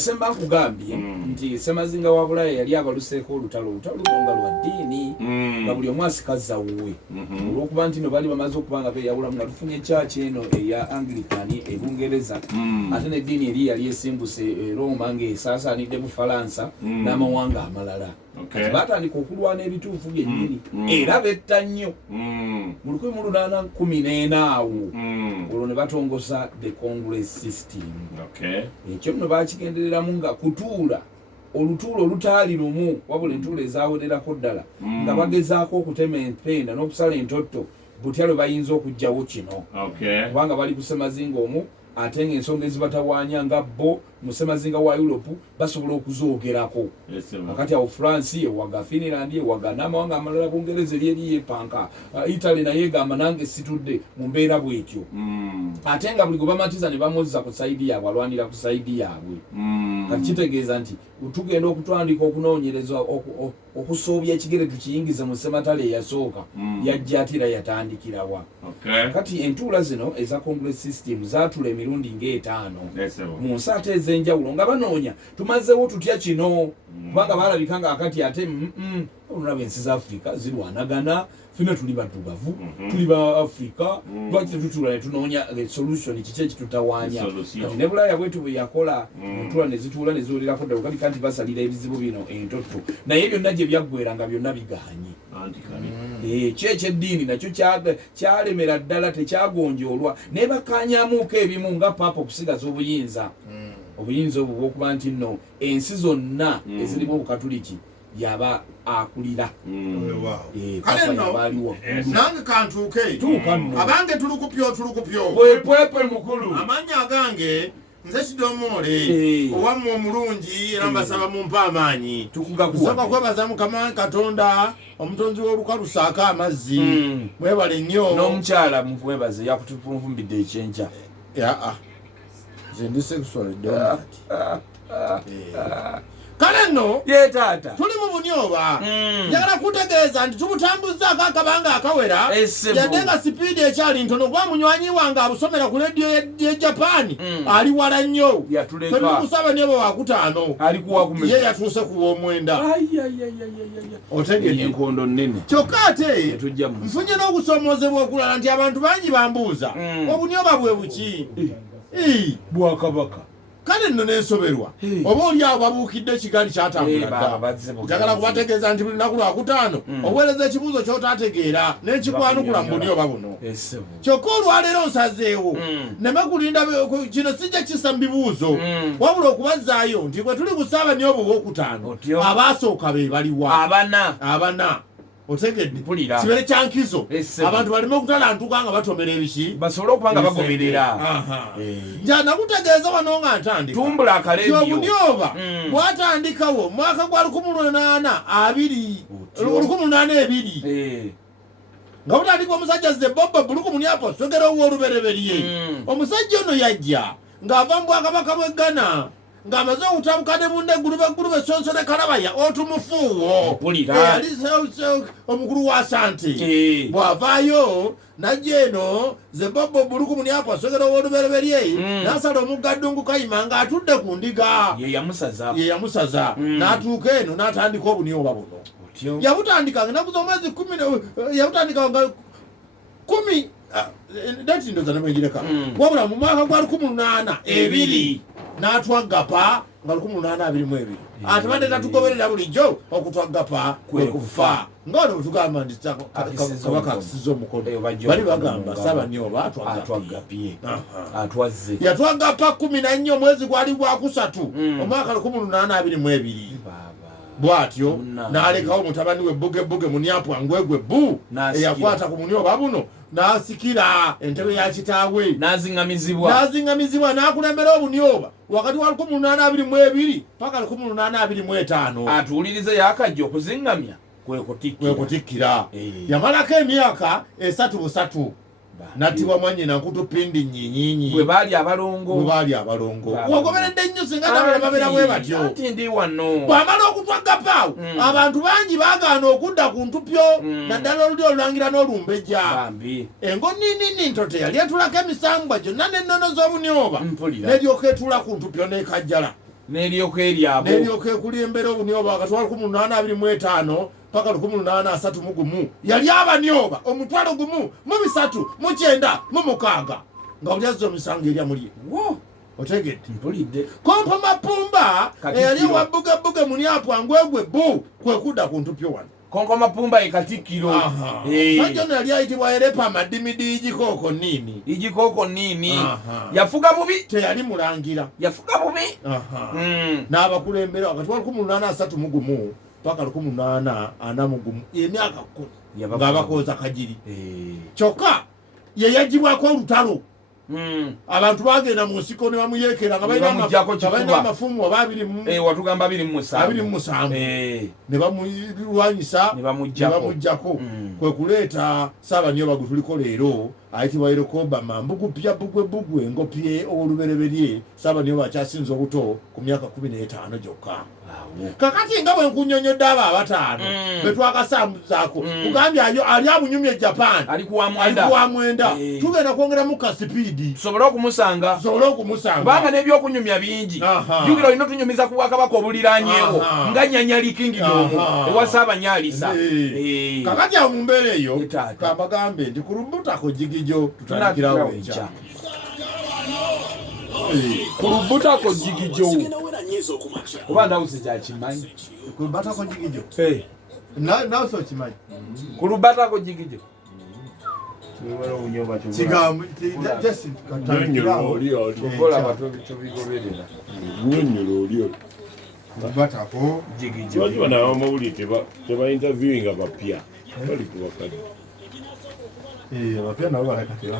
Semba nkugambye nti Semazinga wa Bulaya yali abaluseeko olutalo nga lwa ddiini nga buli omu asikaza wuwe olw'okuba nti no bali bamaze okubanga beeyawulamu nga tufunye church eno eya Anglican e Bungereza ate n'eddiini eri yali esimbuse Roma ng'esaasaanidde Bufalansa n'amawanga amalala kati baatandika okulwana ebituufu byennyini era betta nnyo mu 1814 awo olwo ne batongoza the Congress system ekyo nno baakigendereramu nga kutuula olutuulo olutaali lumu wabula entuulo ezaawererako ddala nga bagezaako okutema empenda n'okusala entotto butya lwe bayinza okuggyawo kino kubanga bali ku Semazinga omu ate ng'ensonga ezibatawaanya nga bo mu Semazinga wa Europe basobola okuzoogerako wakati awo France ewaga Finland ewaga n'amawanga amalala Bungereza eri yeepanka Italy naye egamba nange situdde mu mbeera bw'etyo ate nga buli gwe bamatiza ne bamuzza ku sayidi yaabwe alwanira ku sayidi yaabwe kati kitegeeza nti tugenda okutandika okunoonyereza okusoobya ekigere tukiyingiza mu Ssematalo eyasooka yajja ate era yatandikirawa kati entuula zino eza Congress system zaatula emirundi ng'etaano mu nsi ate ez'enjawulo nga banoonya tumazeewo tutya kino kubanga baalabika nga akati ate olulaba ensi za Afrika zirwanagana fina tuli baddugavu tuli ba Afrika lwaki tetutula ne tunoonya solution kiki ekitutawaanya kati ne Bulaya bwetu bwe yakola entula ne zituula ne ziwulirako ddala okabika nti basalira ebizibu bino entotto naye byonna gye byaggwera nga byonna biganye kyo ekyeddiini nakyo kyalemera ddala tekyagonjoolwa naye bakkaanyaamuuko ebimu nga paapa okusigaza obuyinza obwo bw'okuba nti nno ensi zonna ezirimu obukatuliki yaba akulira kale nno nange kantuuke abange tulukupyo bwepwepe mukulu amanya agange nze Kidomoole owammwe omulungi era mbasaba mumpa amaanyi tusaba kwebaza Mukama Katonda omutonzi w'olukalusaako amazzi mwebale nnyo n'omukyala mwebaze yakutufumbidde ekyenkya nze ndi sexual donut kale nno ye taata tuli mu Banioba njagala kutegeeza nti tumutambuzaako akabanga akawera yadde nga sipiidi ekyali ntono gwa munywanyi wange abusomera ku lediyo ye Japan ali wala nnyo femukusaba niyo wakutaano ye yatuuse ku w'omwenda otegedde enkondo nnene kyokka ate nfunye n'okusoomozebwa okulala nti abantu bangi bambuuza Obunioba bwe buki Bwakabaka kale nno n'ensoberwa oba oli awo babuukidde ekigali kyatambula dda njagala kubategeeza nti buli lunaku lwakutaano obuweereza ekibuuzo ky'otaategeera n'ekikwanukula mu Banioba buno kyokka olwaleero nsazeewo neme kulinda kino sijja kisa mu bibuuzo wabula okubazzaayo nti bwe tuli ku Ssaabanyooba ow'okutaano abaasooka be baliwa abana otegedde kibere kyankizo abantu balime okutalantuka nga batomera ebiki basobole okuba nga bagoberera nja nakutegeeza wano nga ntandika tumbula akalediyo Obunioba bwatandikawo mwaka gwa 1820 nga butandika omusajja Zebbobo Buluku Munyapo sogera ow'olubereberye omusajja ono yajja ng'ava mu Bwakabaka bw'e Ghana ng'amaze okutabuka ne munne gulube Sonsone Kalabaya otumufuuwo yali omukulu wa Asante bw'avaayo najja eno Zebbobo Buluku Munyapo asogera ow'olubereberye n'asala omugaddungu Kayima ng'atudde ku ndiga ye yamusaza n'atuuka eno n'atandika Obunioba buno yabutandikanga nakuza omwezi 10 yabutandikanga 10 dati ndoza namwegireka wabula mu mwaka gwa 1820 n'atwaggapa nga 1822 ate badde tatugoberera bulijjo okutwaggapa kwe kufa ng'olwo bwetugamba nti kabaka akisiza omukono bali bagamba Ssaabanyooba atwaggapye yatwaggapa 14 omwezi gwali gwakusatu omwaka 1822 bwatyo n'alekawo mutabani we Bugebuge Munyapo Angwegwe Bbu eyakwata ku Banioba buno n'asikira entebe ya kitaawe n'aziŋŋamizibwa n'akulembera Obunioba wakati wa 1822 paka 1825 atuwulirize yakajja okuziŋŋamya kwekutikkira yamalako emyaka 3 nattibwa mwannyina Nkutupindi Nnyinyiinyi bwe baali abalongo wagoberedde nnyo singa nabwe babeera bwe batyo bw'amala okutwaggapaawo abantu bangi baagaana okudda ku ntupyo naddala oluli olulangira n'olumbejja engo nini nto teyali etulako emisambwa gyonna n'ennono z'Obunioba n'eryoka etula ku ntupyo n'ekajjala n'eryoka eryabo n'eryoka ekulembera obunyoba akatwalo 1825 paka 1831 yali abanyoba omutwalo gumu mu 396 nga bulyazo omisango erya muli otegedde mpulidde kompa mapumba eyali wabugabuga munyapwa ngwegwe bu kwekudda ku ntupyo wano konko mapumba ekatikkiro sajja ono yali ayitibwa erepa amadimidi igikoko nini yafuga bubi teyali mulangira yafuga bubi n'abakulembera akatwalo 1831 paka 1841 emyaka 10 ng'abakooza kajiri kyokka ye yagibwako olutalo abantu bagenda mu nsiko ne bamuyekera nga balina amafumu oba 27 ne bamulwanyisa ne bamuggyako kwe kuleeta Ssaabanyooba gwe tuliko leero ayitibwa Obama mbugupya bugwe ngopye olubereberye Ssaabanyooba akyasinza obuto ku myaka 15 gyokka kakati nga bwe nkunyonyodde abo abataano betwakasambuzaako kugambye ali amunyumye Japan ali kuwamwenda tugenda kwongeramu ka sipiidi tusobole okumusanga kubanga n'ebyokunyumya bingi jukira olina otunyumiza ku Bwakabaka obuliranyeewo nga Nyanyali Kingdom ewa Ssaabanyaalisa kakati awo mu mbeera eyo kambagambe ndi ku Lubutako Jigijo tutandikirawo enkya ku Lubutako Jigijo kuba ndawuse kyakimanyi ku Lubutako Jigijo nawe so kimanyi ku Lubutako Jigijo kigambo jesi katandikirawo Lubutako Jigijo wajua n'abamawulire teba interviewing abapya bali ku bakadde abapya nabo balakatira